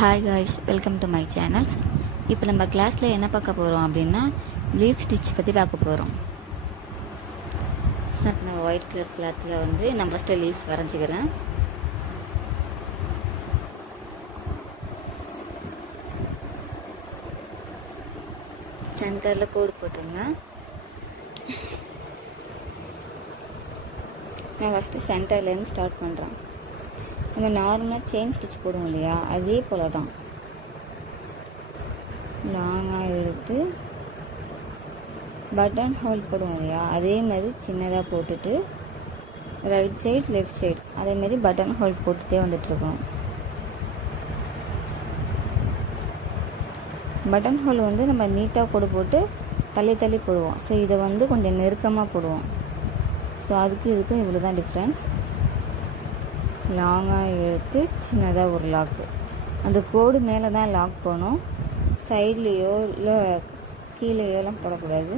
Hi guys, welcome to my channels. இப்போ நம்ம கிளாஸில் என்ன பார்க்க போகிறோம் அப்படின்னா லீஃப் ஸ்டிச் பற்றி பார்க்க போகிறோம். ஸோ நான் ஒயிட் கலர் கிளாத்தில் வந்து நான் ஃபஸ்ட்டு லீஃப் வரைஞ்சிக்கிறேன். சென்டரில் கோடு போட்டுங்க. நான் ஃபஸ்ட்டு சென்டர்லேருந்து ஸ்டார்ட் பண்ணுறேன். நம்ம நார்மலாக செயின் ஸ்டிச் போடுவோம் இல்லையா, அதே போல் தான் லாங்காக எடுத்து பட்டன் ஹோல் போடுவோம் இல்லையா, அதே மாதிரி சின்னதாக போட்டுட்டு ரைட் சைடு லெஃப்ட் சைடு அதேமாரி பட்டன் ஹோல் போட்டுகிட்டே வந்துட்டுருக்கணும். பட்டன் ஹோல் வந்து நம்ம நீட்டாக கோடு போட்டு தள்ளி தள்ளி போடுவோம். ஸோ இதை வந்து கொஞ்சம் நெருக்கமாக போடுவோம். ஸோ அதுக்கு இதுக்கும் இவ்வளோ தான் டிஃப்ரென்ஸ். லாங்காக எடுத்து சின்னதாக ஒரு லாக்கு, அந்த கோடு மேலே தான் லாக் போகணும், சைட்லேயோ இல்லை கீழேயோலாம் போடக்கூடாது.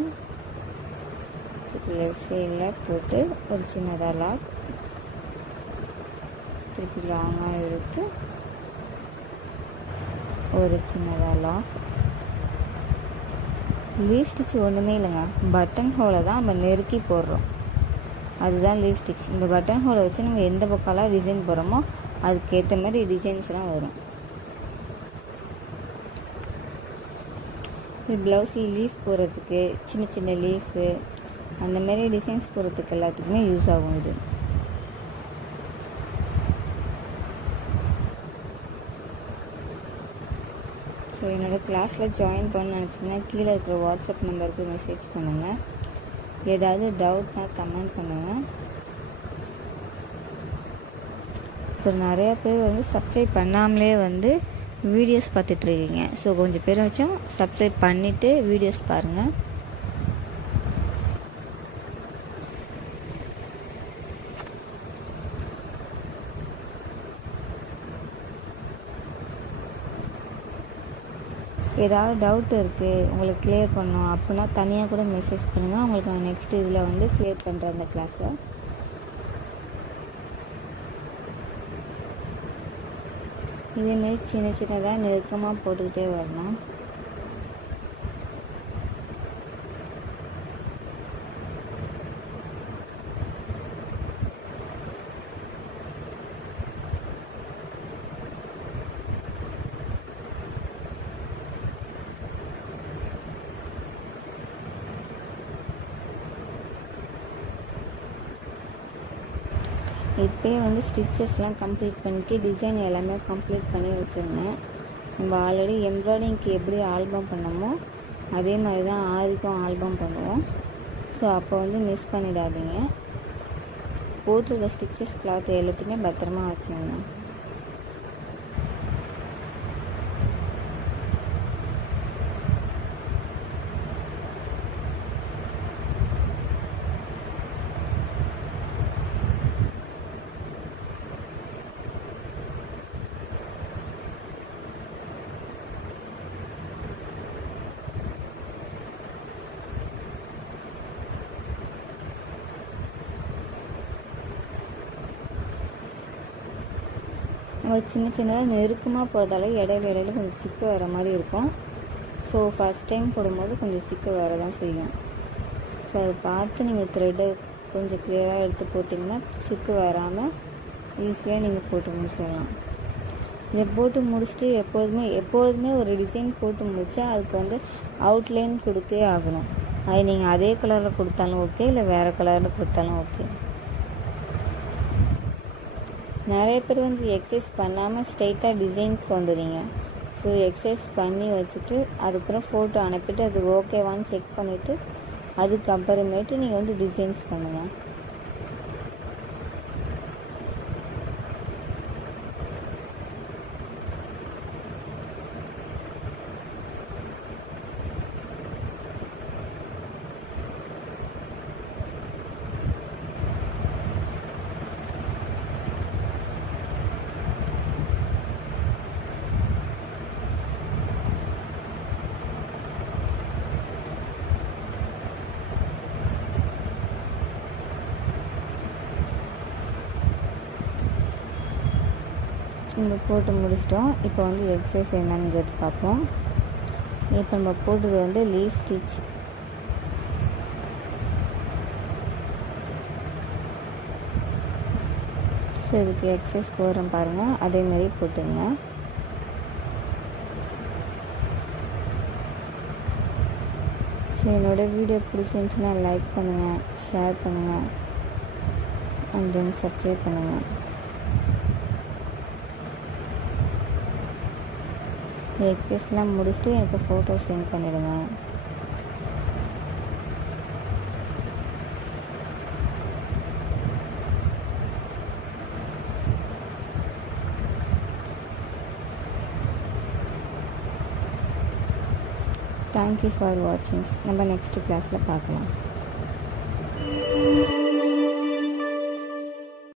திருப்பி லெஃப்ட் சைடில் போட்டு ஒரு சின்னதாக லாக், திருப்பி லாங்காக எடுத்து ஒரு சின்னதாக லாக். லீஃப் ஸ்டிச் ஒன்றுமே இல்லைங்க, பட்டன் ஹோலை தான் நம்ம நெருக்கி போடுறோம், அதுதான் லீஃப் ஸ்டிச். இந்த பட்டன் ஹோலை வச்சு நம்ம எந்த பக்கம்லாம் டிசைன் போடுறோமோ அதுக்கேற்ற மாதிரி டிசைன்ஸ்லாம் வரும். இது ப்ளவுஸில் லீஃப் போடுறதுக்கு, சின்ன சின்ன லீஃபு அந்த மாதிரி டிசைன்ஸ் போடுறதுக்கு எல்லாத்துக்குமே யூஸ் ஆகும் இது. ஸோ என்னோடய கிளாஸில் ஜாயின் பண்ண நினச்சிங்கன்னா கீழே இருக்கிற வாட்ஸ்அப் நம்பருக்கு மெசேஜ் பண்ணுங்கள். ஏதாவது டவுட்னா கமெண்ட் பண்ணுங்கள். இப்போ நிறையா பேர் வந்து சப்ஸ்கிரைப் பண்ணாமலே வந்து வீடியோஸ் பார்த்துட்ருக்கீங்க. ஸோ கொஞ்சம் பேர் வச்சும் சப்ஸ்கிரைப் பண்ணிவிட்டு வீடியோஸ் பாருங்கள். ஏதாவது டவுட் இருக்குது உங்களுக்கு கிளியர் பண்ணோம் அப்படின்னா தனியாக கூட மெசேஜ் பண்ணுங்கள். உங்களுக்கு நான் நெக்ஸ்ட் இதில் வந்து கிளியர் பண்ணுறேன் அந்த கிளாஸை. இதேமாரி சின்ன சின்னதாக நெருக்கமாக போட்டுக்கிட்டே வரணும். இப்போயே வந்து ஸ்டிச்சஸ்லாம் கம்ப்ளீட் பண்ணிவிட்டு டிசைன் எல்லாமே கம்ப்ளீட் பண்ணி வச்சுருந்தேன். நம்ம ஆல்ரெடி எம்ப்ராய்டிங்க்கு எப்படி ஆல்பம் பண்ணோமோ அதே மாதிரி தான் ஆரிக்கும் ஆல்பம் பண்ணுவோம். ஸோ அப்போ வந்து மிஸ் பண்ணிடாதீங்க. போட்டிருக்க ஸ்டிச்சஸ் கிளாத் எல்லாத்தையுமே பத்திரமா வச்சுருங்க. நம்ம சின்ன சின்னதாக நெருக்கமாக போகிறதால இடையில கொஞ்சம் சிக்கு வர மாதிரி இருக்கும். ஸோ ஃபஸ்ட் டைம் போடும்போது கொஞ்சம் சிக்கு வர தான் செய்யும். ஸோ அதை பார்த்து நீங்கள் த்ரெட்டை கொஞ்சம் கிளியராக எடுத்து போட்டிங்கன்னா சிக்கு வராமல் ஈஸியாக நீங்கள் போட்டு முடிச்சிடலாம். இதை போட்டு முடிச்சுட்டு எப்பொழுதுமே ஒரு டிசைன் போட்டு முடித்தா அதுக்கு வந்து அவுட்லைன் கொடுத்தே ஆகணும். அது நீங்கள் அதே கலரில் கொடுத்தாலும் ஓகே, இல்லை வேறு கலரில் கொடுத்தாலும் ஓகே. நிறைய பேர் வந்து எக்ஸசைஸ் பண்ணாமல் ஸ்ட்ரெயிட்டாக டிசைனுக்கு வந்துடுறீங்க. ஸோ எக்ஸசைஸ் பண்ணி வச்சுட்டு அதுக்கப்புறம் ஃபோட்டோ அனுப்பிட்டு அது ஓகேவான்னு செக் பண்ணிவிட்டு அதுக்கப்புறமேட்டு நீங்கள் வந்து டிசைன்ஸ் பண்ணுங்கள். நம்ம போட்டு முடிச்சிட்டோம். இப்போ வந்து எக்ஸசைஸ் என்னன்னு பார்ப்போம். இப்போ நம்ம போட்டது வந்து லீஃப் ஸ்டிச். ஸோ இதுக்கு எக்ஸசைஸ் போடுறேன் பாருங்கள், அதேமாரி போட்டுங்க. ஸோ என்னோடய வீடியோ பிடிச்சிருந்துச்சுன்னா லைக் பண்ணுங்கள், ஷேர் பண்ணுங்கள், அண்ட் தென் சப்ஸ்கிரைப் பண்ணுங்கள். எக்ஸசைஸ்லாம் முடிச்சுட்டு எனக்கு ஃபோட்டோ சென்ட் பண்ணிவிடுங்க. தேங்க்யூ ஃபார் வாட்சிங். நம்ம நெக்ஸ்ட் கிளாஸில் பார்க்கலாம்.